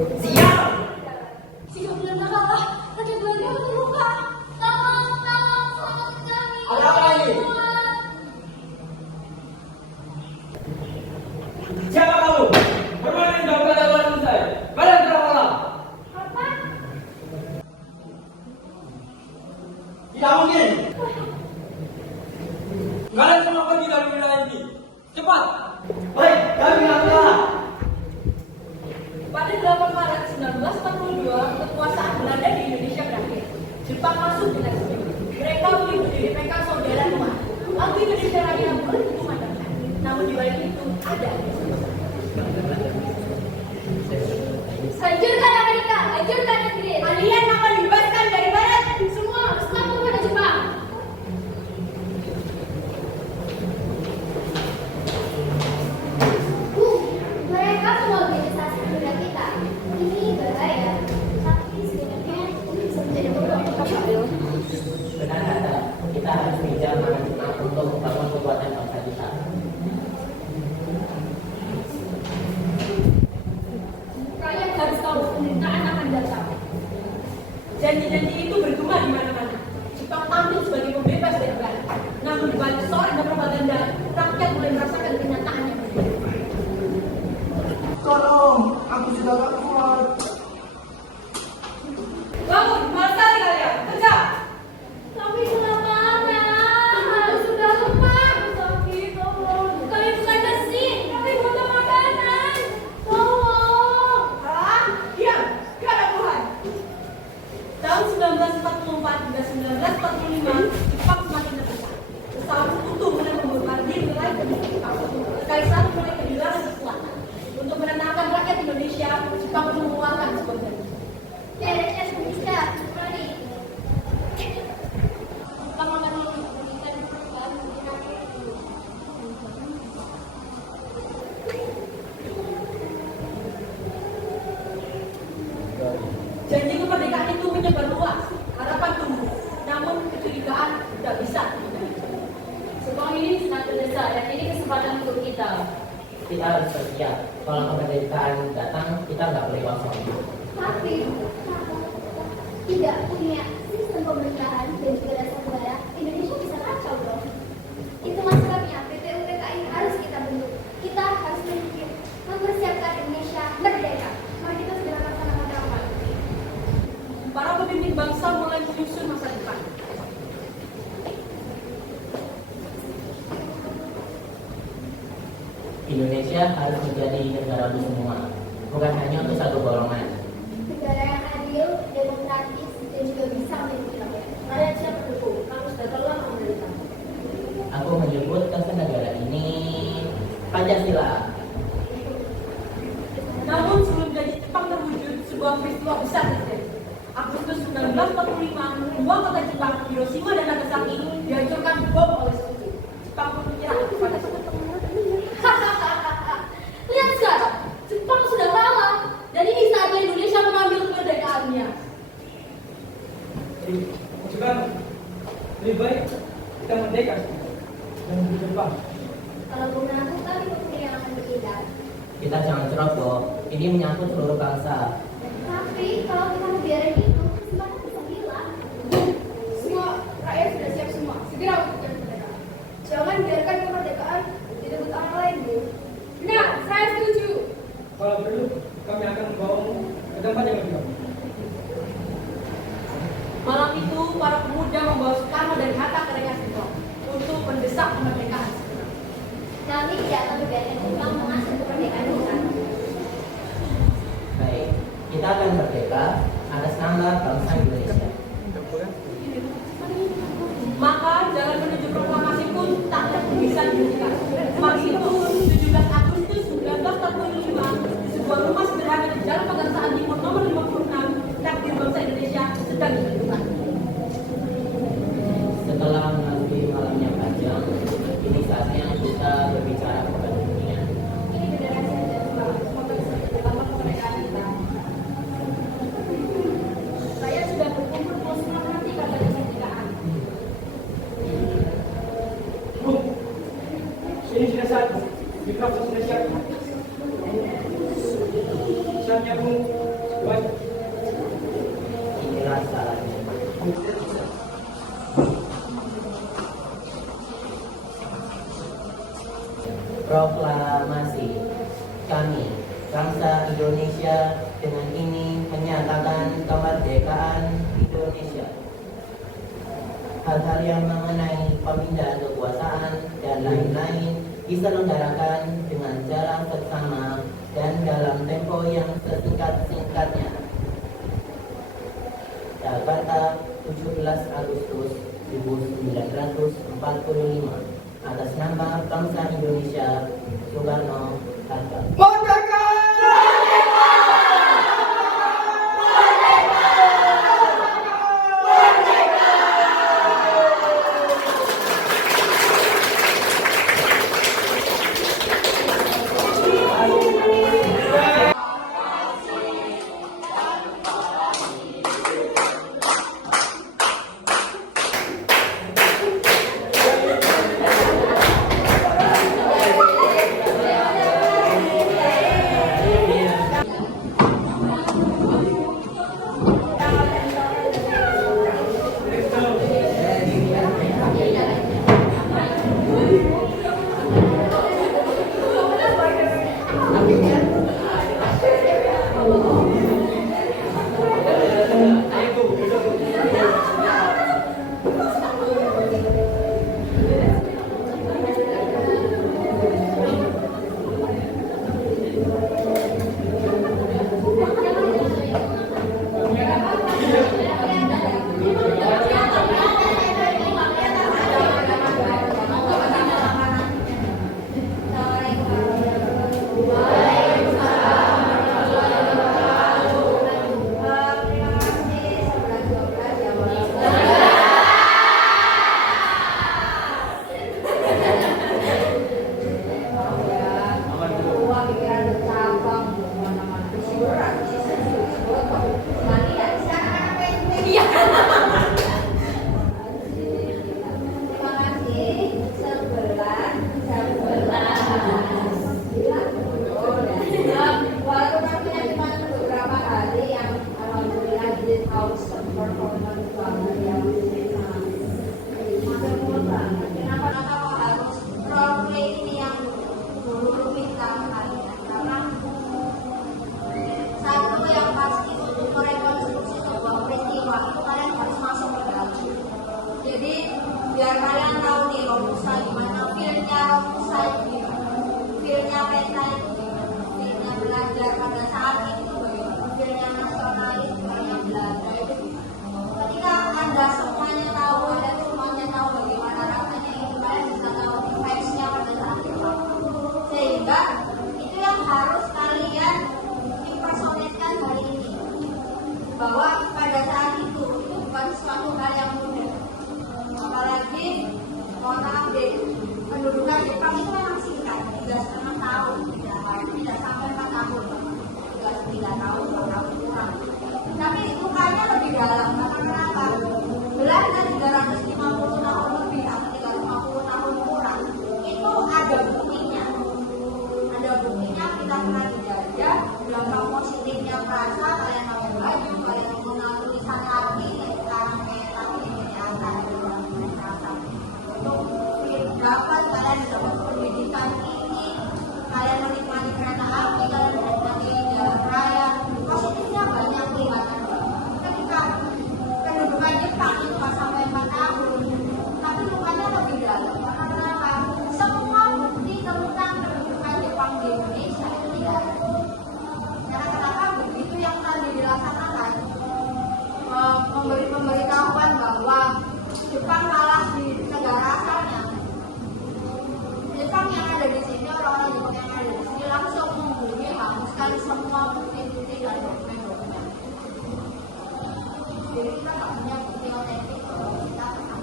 Siap! 3 bulan yang kalah, kakek Belanda terluka. Tolong, selamatkan kami. Ada apa lagi? Siapa kamu? Bermain dalam keadaan saya. Kalian berapa orang? Apa? Tidak mungkin. Kalian semua pergi dari wilayah ini. Cepat. Baik, kami akan. Pada 8 Maret 1942, kekuasaan Belanda di Indonesia berakhir. Jepang masuk di negeri. Mereka mengikuti PK Saudara Nuan. Lagu Indonesia Raya boleh dikumandangkan. Namun di balik itu ada. Hancurkan Amerika, hancurkan Inggris. Kalian akan dibebaskan dari Barat. Semua harus takut pada Jepang. Mereka memobilisasi pemuda kita. Ini bahaya. Tapi sebenarnya ini bisa menjadi peluang untuk kami. Benar kata, kita harus bijak mana Jepang untuk membangun kekuatan bangsa kita. Rakyat harus tahu pemerintahan akan datang. Janji-janji itu bergema di mana-mana. Jepang tampil sebagai pembebas dari Belanda. Namun di balik sorak dan propaganda, rakyat mulai merasakan kenyataannya. Tolong, aku sudah tak kuat. Bangun, malas kalian, kerja! Tapi kelaparan, sudah lemah. Tapi tolong, kami bukan mesin, kami butuh makanan. Tolong. Salah, diam, gak ada Tuhan. Tahun 1944 hingga 1945, Jepang semakin terpecah. Pesawat sekutu mulai membombardir wilayah Jepang. Kekaisaran mulai kehilangan kekuatan. Untuk menenangkan rakyat Indonesia, Jepang mengeluarkan sebuah janji. RRS Indonesia, Rani. Jepang akan memberikan perubahan di rakyat. Janji kemerdekaan itu menyebar luas, harapan tumbuh. Namun kecurigaan tidak bisa. Jepang ini sangat mendesak dan ini kesempatan untuk kita. Kita harus bersiap. Kalau kemerdekaan datang, kita nggak boleh kosong. Tapi tidak punya sistem pemerintahan dan juga dasar negara, Indonesia bisa kacau dong. Itulah sebabnya PPUPKI harus kita bentuk. Kita harus mempersiapkan Indonesia merdeka. Mari kita segera laksanakan rapat. Para pemimpin bangsa mulai menyusun masa depan. Indonesia harus menjadi negara untuk semua, bukan hanya untuk satu golongan. Negara yang adil, demokratis, dan juga bisa melindungi rakyat. Rakyat siap mendukung, kamu sudah telah pemerintah. Aku menyebut dasar negara ini Pancasila. Namun sebelum janji Jepang terwujud, sebuah peristiwa besar terjadi. Agustus 1945, dua kota Jepang, Hiroshima dan Nagasaki, dihancurkan bom oleh sekutu. Jepang pun menyerah kepada sekutu. Lihat sekarang, Jepang sudah kalah. Dan ini saatnya Indonesia mengambil kemerdekaannya. Bukan, lebih baik kita merdeka dan di depan. Kalau bukan aku, kami pemilih yang akan bertindak. Kita jangan ceroboh, ini menyangkut seluruh bangsa. Tapi kalau kita membiarkan itu, kesempatan bisa hilang. Semua rakyat sudah siap semua. Segera untuk kemerdekaan. Jangan biarkan kemerdekaan direbut orang lain, Bu. Benar, saya setuju. Kalau perlu, kami akan membawamu ke tempat yang lebih aman. Malam itu, para pemuda membawa Soekarno dan Hatta ke Rekasito untuk mendesak kemerdekaan. Kami tidak akan membiarkan Jepang mengatur kemerdekaan kita. Baik, kita akan merdeka atas nama bangsa Indonesia. Maka jalan menuju proklamasi pun tak bisa dihentikan. Pagi itu, 17 Agustus 1945, di sebuah rumah sederhana di Jalan Pegangsaan Timur nomor 56, takdir bangsa Indonesia sedang ditentukan. Setelah melalui malam yang panjang, ini saatnya kita berbicara kepada dunia. Ini benar saja, Jepang. Semoga bisa menjalankan kemerdekaan kita. Saya sudah berkumpul semua menanti kata kemerdekaan. Bu, ini sudah saatnya. Mikrofon sudah siap. Saatnya Bu Baik. Inilah salahnya. Proklamasi. Kami, bangsa Indonesia, dengan ini menyatakan kemerdekaan Indonesia. Hal-hal yang mengenai pemindahan kekuasaan dan lain-lain diselenggarakan dengan cara bersama dan dalam tempo yang sesingkat-singkatnya. Jakarta, 17 Agustus 1945. Atas nama bangsa Indonesia, Soekarno Hatta. Merdeka! Biar kalian tahu nih Romusa gimana, feel-nya Romusa itu gimana, feel-nya peta itu gimana, feel-nya belajar pada saat itu bagaimana, feel-nya nasionalis, feel-nya belajar itu gimana. Ketika Anda semuanya tahu, Anda semuanya tahu bagaimana rasanya itu, kalian bisa tahu vibes-nya pada saat itu. Sehingga itu yang harus kalian impersonate-kan hari ini, bahwa pada saat itu bukan suatu hal yang mudah. Apalagi mohon maaf deh, pendudukan Jepang itu memang singkat, 3,5 tahun, tidak sampai 4 tahun, 3 tahun, 2 tahun kurang. Tapi lukanya lebih dalam, karena kenapa? Belanda 350 tahun lebih atau 350 tahun kurang, itu ada buktinya. Ada buktinya kita pernah dijajah, dampak positifnya perasa, kalian pakai baju, kalian mengenal tulisan kaki, sekarang kayak tapi ini di atas. Dapat kalian dapat pendidikan tinggi, kalian menikmati kereta api, kalian menikmati jalan raya, positifnya banyak kelihatan. Ketika pendudukan Jepang itu pas sampai 4 tahun, tapi lukanya lebih dalam. Karena kenapa? Semua bukti tentang pendudukan Jepang di Indonesia itu tidak ada. Karena kenapa? Begitu yang tadi dilaksanakan, memberi pemberitahuan bahwa Jepang kalah di negara asalnya. Jepang yang ada di sini, orang-orang Jepang yang ada di sini langsung menghubungi, hapuskan semua bukti-bukti dan dokumen-dokumen. Jadi kita nggak punya bukti otentik bahwa kita pernah.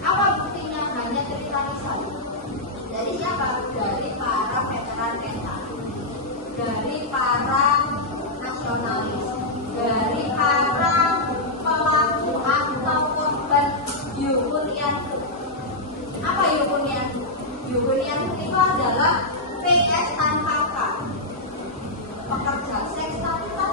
Apa buktinya? Hanya cerita kisah. Dari siapa? Dari para veteran peta, dari para nasionalis, dari para pelaku atau korban Yukunian. Apa Yukunian? Yukunian itu adalah PS tanpa K, pekerja seks tanpa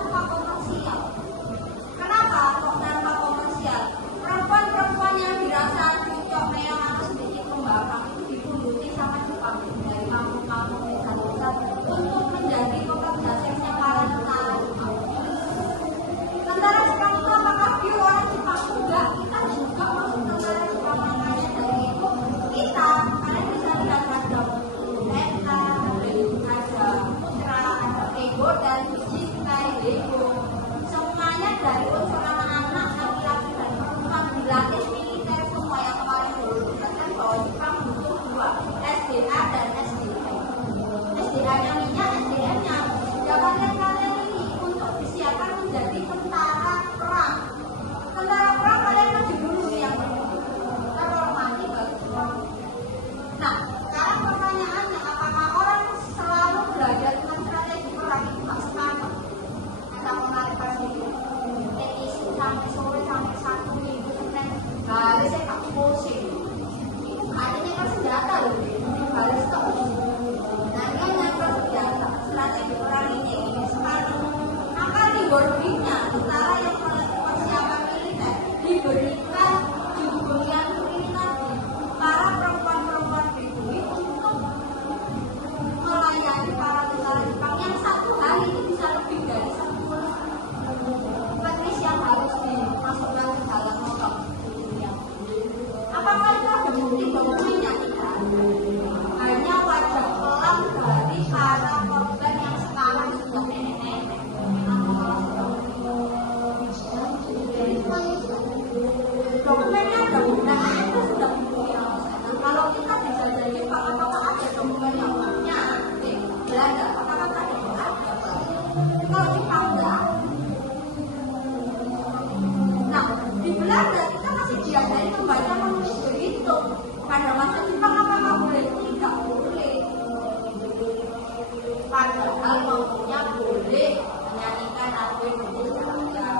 padahal ngomongnya boleh menyanyikan lagu Indonesia,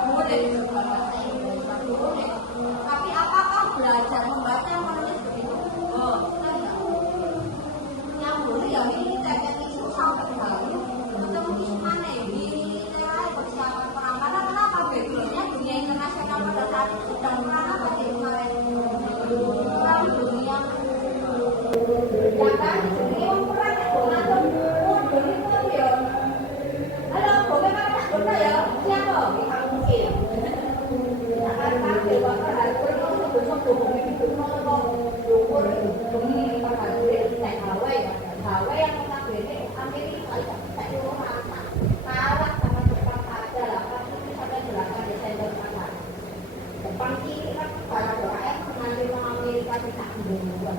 boleh belajar bahasa Inggris, boleh. Tapi apakah belajar membaca menulis begitu? Oh, enggak. Yang boleh ya ini teknik isu sampai baru ketemu isu mana di daerah persiapan perang. Karena kenapa backgroundnya dunia internasional pada saat itu sedang perang apa sih kemarin? Perang dunia. Ya kan, ini orang perang ya, ngatur mundur itu ya. Halo, bagaimana tak benar ya? Siapa? Kita mungkin. Akan tampil bahwa harus bersama bumi itu mau ukur bumi perhatian tak Hawaii yang mengambilnya Amerika itu tak rasa kalah sama Jepang ada 8 sampai 8 Desember kemarin. Jepang kiri kan para doa mengambil Amerika tidak duluan.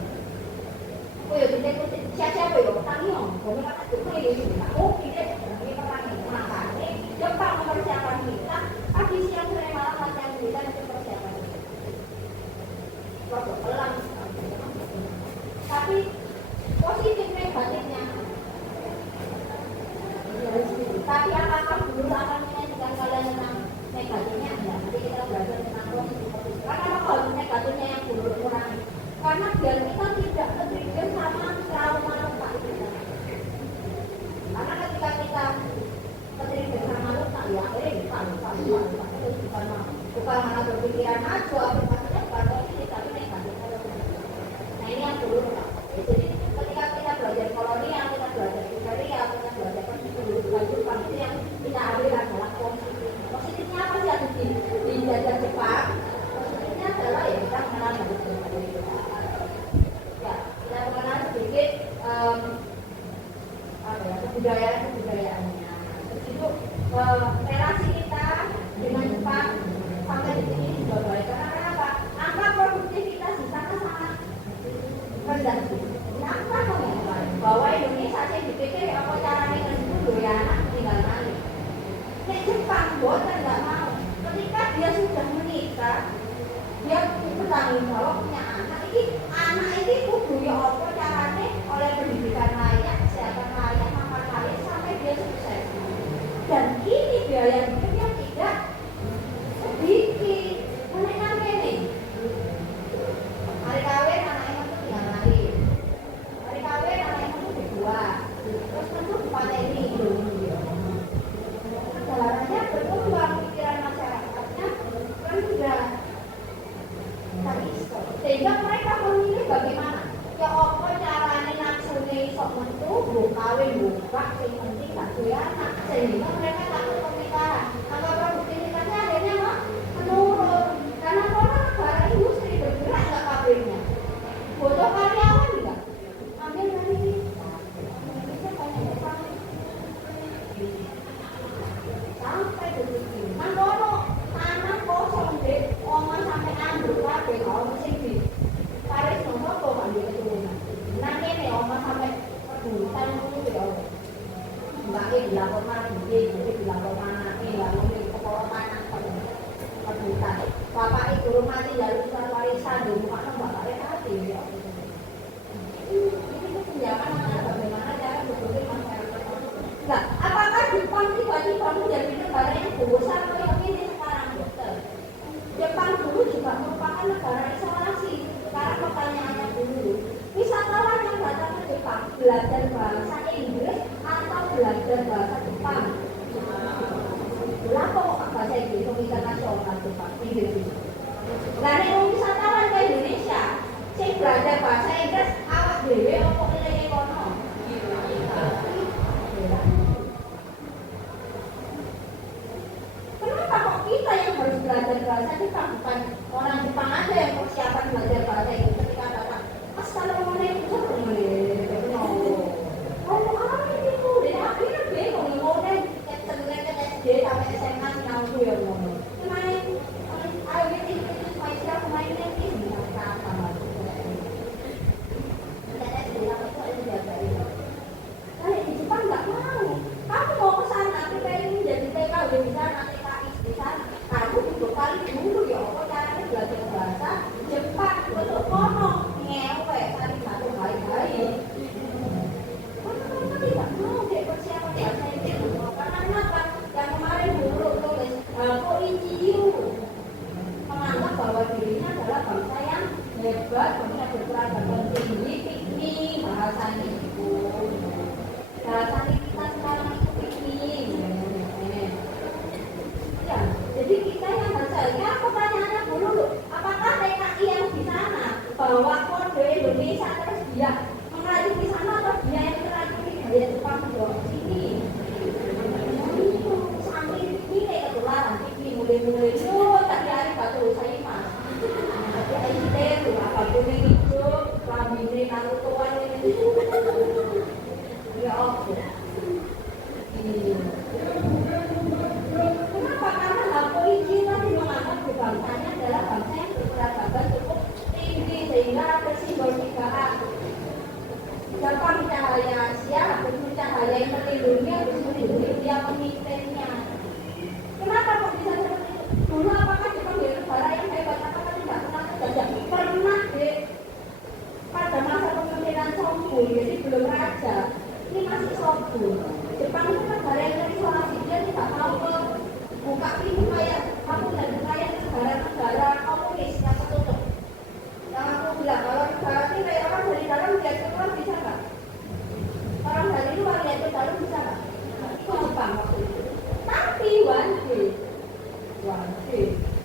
Oh ya kita itu siapa ya? Tanggung. Bumi kata Jepang itu tak mungkin deh. Ini perang ini makanya Jepang mempersiapkan kita. Pagi siang sore malam latihan kita itu persiapan. Waktu pelan. Tapi positif negatifnya. Tapi apakah dulu akan menyajikan kalian tentang negatifnya? Ya, nanti kita belajar tentang positif. Karena kalau negatifnya yang dulu kurangi. Karena biar kita tidak tertrigger sama trauma luka kita. Karena ketika kita tertrigger sama luka, ya akhirnya luka. Itu bukan malah berpikiran maju, aplikasinya bukan positif, tapi negatif. Nah ini yang dulu luka. Jadi ketika kita belajar kolonial, kita belajar imperial, kita belajar Jepang itu yang kita ambil adalah positif. Positifnya apa sih yang dijajah Jepang? Positifnya adalah ya kita mengenal ya kita mengenal sedikit kebudayaannya. Terus itu relasi kita dengan Jepang sampai di sini juga baik. Karena apa? Angka produktivitas di sana sangat rendah. Kenapa bahwa Indonesia sih dipikir apa caranya dulu ya anak tinggal nari. Nek Jepang boten nggak mau. Ketika dia sudah menikah, dia bertanggung jawab punya anak. Anak ini kudu ya apa caranya oleh pendidikan layak, kesehatan layak, makan layak sampai dia sukses. Dan ini biaya hidupnya tidak sedikit. Karena ini hari kawin anaknya itu tinggal nari. Hari kawin anaknya itu berdua. Terus tentu dipateni perjalanannya berkembang pikiran masyarakatnya rendah. Sehingga mereka memilih bagaimana ya apa caranya nafsunya sok metu kawin buka yang penting tak punya anak. Sehingga mereka takut pernikahan. Angka produktivitasnya akhirnya menurun. Karena negara industri bergerak nggak pabriknya. Butuh karyawan juga. Ambil dari Indonesia banyak sampai begitu. Mangkono tanah kosong deh, oman sampai ambruk kabeh kalau sing di Paris nopo kok ambil keturunan. Nah kene oman sampai kedutan itu ya. Mbak e dilaporkan jadi dilaporkan anake lalu di kepala anak kedutan. Bapak itu rumah tinggal urusan warisan di rumah bapaknya tadi ya. Ini tunjangan bagaimana cara berpikir masyarakat. Nah, apakah Jepang tiba-tiba menjadi negara yang besar kayak ini sekarang, dokter? Jepang dulu juga merupakan negara isolasi. Sekarang pertanyaannya dulu, wisatawan yang datang ke Jepang belajar bahasa Inggris atau belajar bahasa Jepang? Berapa kok bahasa Inggris internasional Jepang? Inggris. Nah, ini wisatawan ke Indonesia, sing belajar bahasa Inggris awak dhewe apa nilai kono? Kenapa kok kita yang harus belajar bahasa Jepang, bukan orang Jepang aja yang persiapan belajar bahasa Inggris ketika datang? Mas kalau mau naik itu kalau itu dari akhirnya bingung mau naik SD sampai SMA sinau ya ngono. Kemarin ayo itu main dong sini. Santri ini kayak ketularan, ini mulai-mulai tadi hari batu saya mas. Jadi kita apapun yang itu, kambing kalau tuan ini. Ya oke. Kenapa? Karena hal polisi tadi menganggap bangsanya adalah bangsa yang berperadaban cukup tinggi sehingga ada simbol 3A. Gampang cahaya Asia, cahaya yang terlindungi harus melindungi dia pemimpinnya. Kenapa kok bisa seperti itu? Dulu apakah Jepang menjadi negara yang hebat? Apakah tidak pernah terjajah? Pernah deh. Pada masa kepemimpinan Shogun, jadi belum raja, ini masih Shogun. Jepang itu negara yang terisolasi, dia tidak mau buka pintu kayak aku dan kayak negara-negara komunis yang tertutup. Yang aku bilang kalau negara ini orang dari dalam lihat ke luar bisa nggak? Orang dari luar lihat ke dalam bisa nggak? Itu Jepang waktu itu. Tapi one day,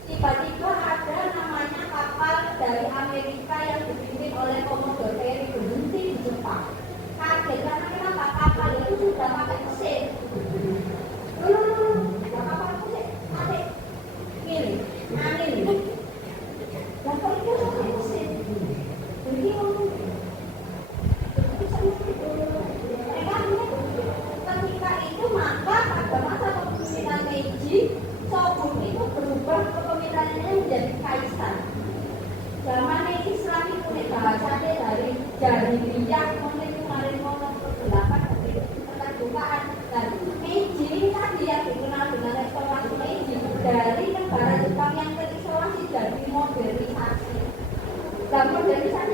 tiba-tiba ada namanya kapal dari Amerika yang dipimpin oleh Commodore Perry berhenti di Jepang. Kaget karena kenapa? Kapal itu sudah pakai mesin. Ya kapal mesin, adik, gini, angin. Dan kalau itu pakai mesin, jadi ketika itu maka pada masa kepemimpinan Meiji, Shogun itu berubah kepemimpinannya menjadi kaisar. Zaman Islam itu bahasanya dari jahiliyah menuju kemarin pergelapan keterbukaan. Dan Meiji ini tadi yang dikenal dengan restorasi Meiji dari negara Jepang yang terisolasi jadi modernisasi. Dan modernisasi